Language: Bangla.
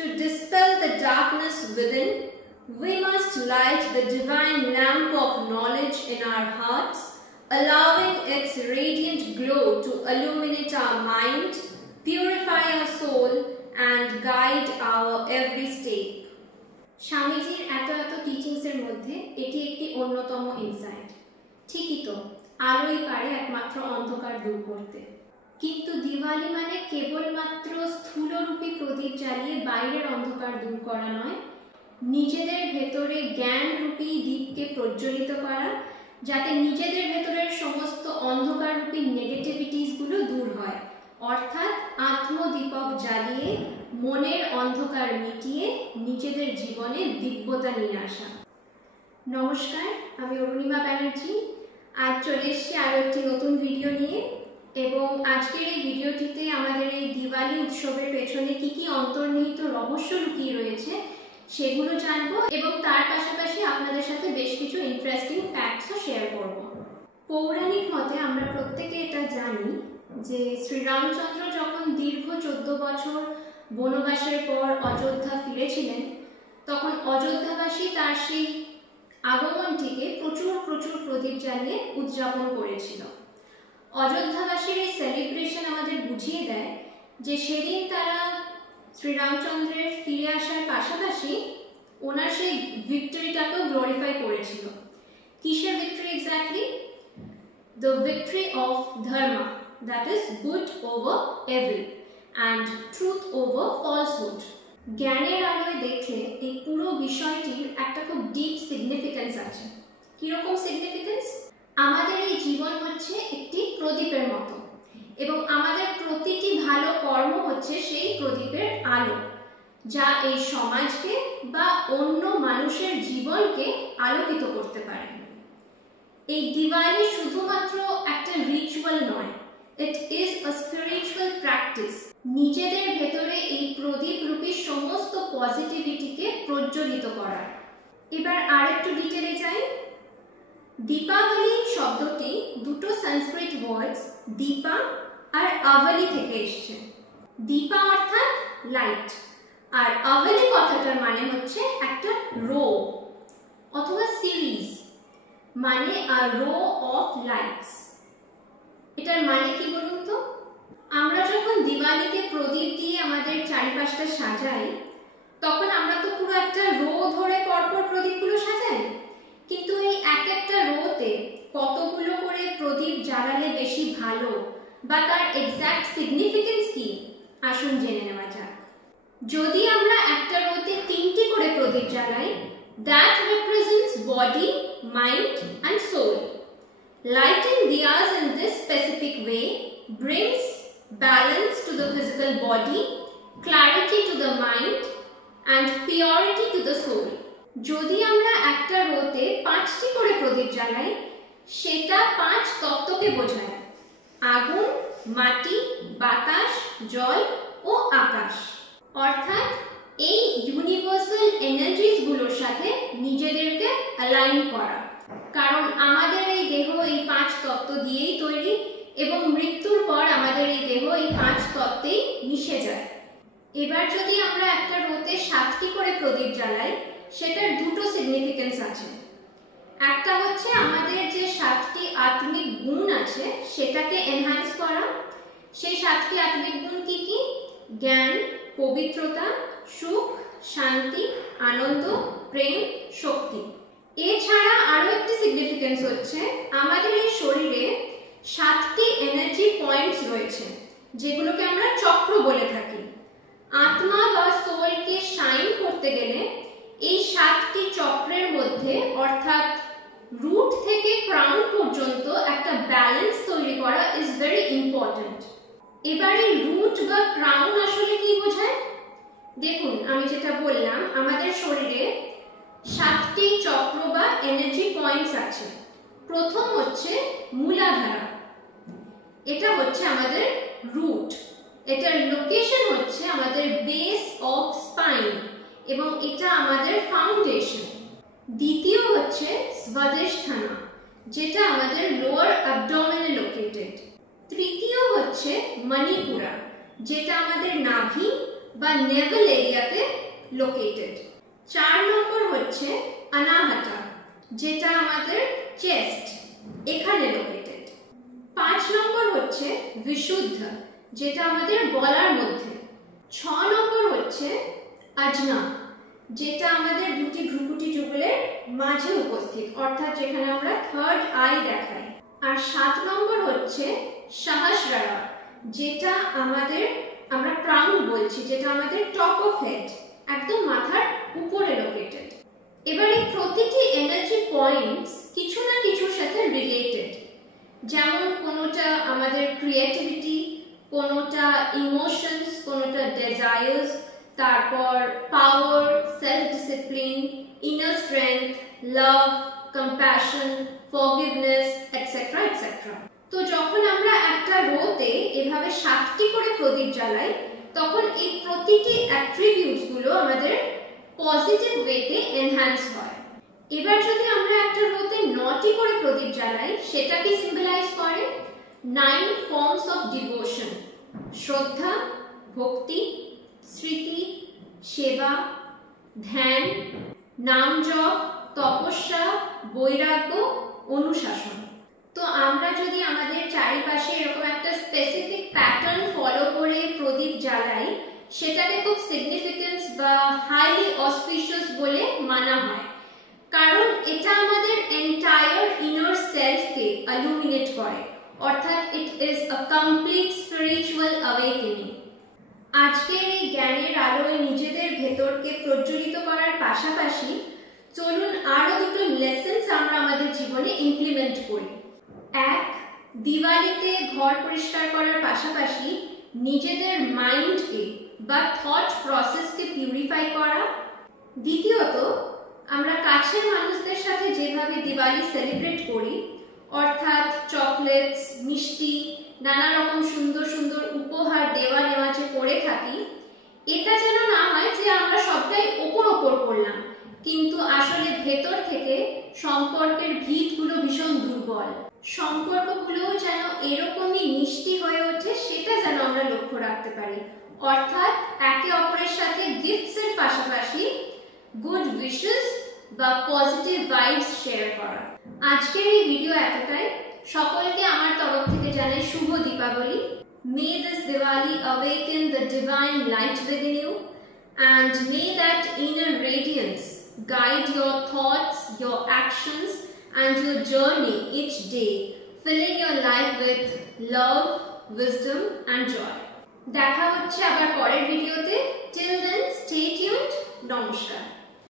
To dispel the darkness within, we must light the divine lamp of knowledge in our hearts, allowing its radiant glow to illuminate our mind, purify our soul, and guide our every step. স্বামীজির এত টিচিংসের মধ্যে এটি একটি অন্যতম ইনসাইট। ঠিকই তো, আলোই পারে একমাত্র অন্ধকার দূর করতে। কিন্তু দিওয়ালি মানে কেবলমাত্র স্থূলরূপী প্রদীপ জ্বালিয়ে বাইরের অন্ধকার দূর করা নয়, নিজেদের ভেতরে জ্ঞানরূপী দীপকে প্রজ্বলিত করা, যাতে নিজেদের ভেতরের সমস্ত অন্ধকাররূপী নেগেটিভিটিসগুলো দূর হয়, অর্থাৎ আত্মদীপক জ্বালিয়ে মনের অন্ধকার মিটিয়ে নিজেদের জীবনে দিব্যতা নিয়ে আসা। নমস্কার, আমি অরুণিমা ব্যানার্জি। আজ চলে এসেছি আরও একটি নতুন ভিডিও নিয়ে, এবং আজকের এই ভিডিওটিতে আমাদের এই দিওয়ালি উৎসবের পেছনে কি কি অন্তর্নিহিত রহস্য লুকিয়ে রয়েছে সেগুলো জানবো, এবং তার পাশাপাশি আপনাদের সাথে বেশ কিছু ইন্টারেস্টিং ফ্যাক্টসও শেয়ার করব। পৌরাণিক মতে আমরা প্রত্যেকে এটা জানি যে শ্রীরামচন্দ্র যখন দীর্ঘ 14 বছর বনবাসের পর অযোধ্যা ফিরেছিলেন, তখন অযোধ্যাবাসী তার সেই আগমনটিকে প্রচুর প্রদীপ জ্বালিয়ে উদযাপন করেছিল। অযোধ্যাবাসীর এই সেলিব্রেশন আমাদের বুঝিয়ে দেয় যে সেদিন তারা শ্রীরামচন্দ্রের ফিরে আসার পাশাপাশি ওনার সেই ভিক্টরিটাকেও গ্লোরিফাই করেছিল। কিসের victory exactly? The victory of Dharma, that is good over evil and truth over falsehood. জ্ঞানের আলোয় দেখলে এই পুরো বিষয়টির একটা খুব ডিপ সিগনিফিকেন্স আছে। কিরকম সিগনিফিকেন্স? আমাদের এই জীবন হচ্ছে একটি প্রদীপের মতো, এবং আমাদের প্রতিটি ভালো কর্ম হচ্ছে সেই প্রদীপের আলো, যা এই সমাজকে বা অন্য মানুষের জীবনকে আলোকিত করতে পারে। এই দিওয়ালি শুধুমাত্র একটা রিচুয়াল নয়, it is a spiritual practice. নিজেদের ভেতরে এই প্রদীপ রূপী সমস্ত পজিটিভিটিকে প্রজ্বলিত করার। এবার আরেকটু ডিটেলে যাই। দীপাবলি শব্দটি দুটো সংস্কৃত ওয়ার্ডস দীপা আর আভালি থেকে এসেছে। দীপা অর্থাৎ লাইট, আর আভালি কথাটার মানে হচ্ছে একটা রো অথবা সিরিজ, মানে আ রো অফ লাইটস। এটার মানে কি বলুন তো? আমরা যখন দিওয়ালিতে প্রদীপ দিয়ে আমাদের চারিপাশটা সাজাই, তখন আমরা তো পুরো একটা রো ধরে পরপর প্রদীপগুলো সাজাই, কিন্তু এই এক একটা রোতে কতগুলো করে প্রদীপ জ্বালালে বেশি ভালো, বা তার এক্সাক্ট সিগনিফিকেন্স কি, আসুন জেনে নেওয়া যাক। যদি আমরা একটা রোতে 3টি করে প্রদীপ জ্বালাই, that represents body, mind and soul. Lighting diyas in this specific way brings balance to the physical body, clarity to the mind and purity to the soul. যদি আমরা একটা রোতে 5টি করে প্রদীপ জ্বালাই, সেটা 5 তত্ত্বকে বোঝায়: আগুন, মাটি, বাতাস, জল ও আকাশ। অর্থাৎ এই ইউনিভার্সাল এনার্জিস গুলোর সাথে নিজেদেরকে অ্যালাইন করা, কারণ আমাদের এই দেহ এই 5 তত্ত্ব দিয়েই তৈরি, এবং মৃত্যুর পর আমাদের এই দেহ এই 5 তত্ত্বেই মিশে যায়। এবার যদি আমরা একটা রোতে 7টি করে প্রদীপ জ্বালাই, সেটার দুটো সিগনিফিকেন্স আছে। একটা হচ্ছে আমাদের যে 7টি আত্মিক গুণ আছে সেটাকে এনহ্যান্স করা। সেই 7টি আত্মিক গুণ কি কি? জ্ঞান, পবিত্রতা, সুখ, শান্তি, আনন্দ, প্রেম, শক্তি। এছাড়া আরো একটি সিগনিফিকেন্স হচ্ছে আমাদের এই শরীরে 7টি এনার্জি পয়েন্টস রয়েছে, যেগুলোকে আমরা চক্র বলে থাকি। আত্মা বা সোলকে শাইন করতে গেলে এই 7টি চক্রের মধ্যে, অর্থাৎ রুট থেকে ক্রাউন পর্যন্ত একটা ব্যালেন্স তৈরি করা ইজ ভেরি ইম্পর্টেন্ট। এবার এই রুট বা ক্রাউন আসলে কি বোঝায়? দেখুন, আমি যেটা বললাম, আমাদের শরীরে 7টি চক্র বা এনার্জি পয়েন্টস আছে। প্রথম হচ্ছে মূলাধারা, এটা হচ্ছে আমাদের রুট, এটার লোকেশন হচ্ছে আমাদের বেস অফ স্পাইন, এবং এটা আমাদের ফাউন্ডেশন। দ্বিতীয় হচ্ছে স্বদেশথানা, যেটা আমাদের লোয়ার অ্যাবডোমেনে লোকেটেড। তৃতীয় হচ্ছে মণিপুরা, যেটা আমাদের নাভি বা নেভেল এরিয়াতে located. 4 নম্বর হচ্ছে anahata, যেটা আমাদের চেস্ট, এখানে লোকেটেড। 5 নম্বর হচ্ছে vishuddha, যেটা আমাদের গলার মধ্যে। 6 নম্বর হচ্ছে ajna, যেটা আমাদের দুটি ভ্রুকুটি যুগলের মাঝে উপস্থিত, অর্থাৎ যেখানে আমরা থার্ড আই দেখাই। আর 7 নম্বর হচ্ছে সহস্রারা, যেটা আমরা ক্রাউন বলছি, যেটা আমাদের টপ অফ হেড, একদম মাথার উপরে লোকেটেড। এবারে প্রতিটি এনার্জি পয়েন্টস কিছু না কিছুর সাথে রিলেটেড, যেমন কোনোটা আমাদের ক্রিয়েটিভিটি, কোনোটা ইমোশনস, কোনোটা ডিজায়ার্স, তারপর পাওয়ার, সেলফ ডিসিপ্লিন, ইনার স্ট্রেংথ, লাভ, কম্প্যাশন, ফরগিভনেস, এটসেট্রা এটসেট্রা। তো যখন আমরা একটা রোতে এভাবে 7টি করে প্রদীপ জ্বালাই, তখন এই প্রতিটি অ্যাট্রিবিউটস গুলো আমাদের পজিটিভ ওয়েতে এনহ্যান্স হয়। এবার যদি আমরা একটা রোতে 9টি করে প্রদীপ জ্বালাই, সেটা কি সিম্বলাইজ করে? 9 ফর্মস অফ ডিভোশন: শ্রদ্ধা, ভক্তি, স্মৃতি, সেবা, ধ্যান, নাম জপ, তপস্যা, বৈরাগ্য, অনুশাসন। তো আমরা যদি আমাদের চারিপাশে এরকম একটা স্পেসিফিক প্যাটার্ন ফলো করে প্রদীপ জ্বালাই, সেটাকে খুব সিগনিফিকেন্স বা হাইলি অসপিশিয়াস বলে মানা হয়, কারণ এটা আমাদের এন্টায়ার ইনার সেলফকে ইলুমিনেট করে, অর্থাৎ it is a complete spiritual awakening. আজকের এই জ্ঞানের আলোয় নিজেদের ভেতরকে প্রজ্বলিত করার পাশাপাশি চলুন আরো দুটো লেসেন্স আমরা আমাদের জীবনে ইমপ্লিমেন্ট করি। 1, দিওয়ালিতে ঘর পরিষ্কার করার পাশাপাশি নিজেদের মাইন্ডকে বা থট প্রসেসকে পিউরিফাই করা। দ্বিতীয়ত, আমরা কাছের মানুষদের সাথে যেভাবে দিওয়ালি সেলিব্রেট করি, অর্থাৎ চকলেটস, মিষ্টি, নানা রকম সুন্দর সুন্দর উপহার দেওয়া নেওয়া যে করে থাকি, এটা যেন না হয় যে আমরা সবটাই ওপর করলাম, কিন্তু আসলে ভেতর থেকে সম্পর্কের ভিতগুলো ভীষণ দুর্বল। সম্পর্কগুলো যেন এরকমই মিষ্টি হয়ে ওঠে, সেটা যেন আমরা লক্ষ্য রাখতে পারি, অর্থাৎ একে অপরের সাথে গিফটসের পাশাপাশি গুড উইশেস বা পজিটিভ ভাইবস শেয়ার করা। আজকের এই ভিডিও এতটাই। সকলকে আমার তরফ থেকে জানাই শুভ Deepavali. May this Diwali awaken the divine light within you, and may that inner radiance guide your thoughts, your actions, and your journey each day, filling your life with love, wisdom, and joy. দেখা হচ্ছে আবার পরের ভিডিওতে। Till then, stay tuned. নমস্কার।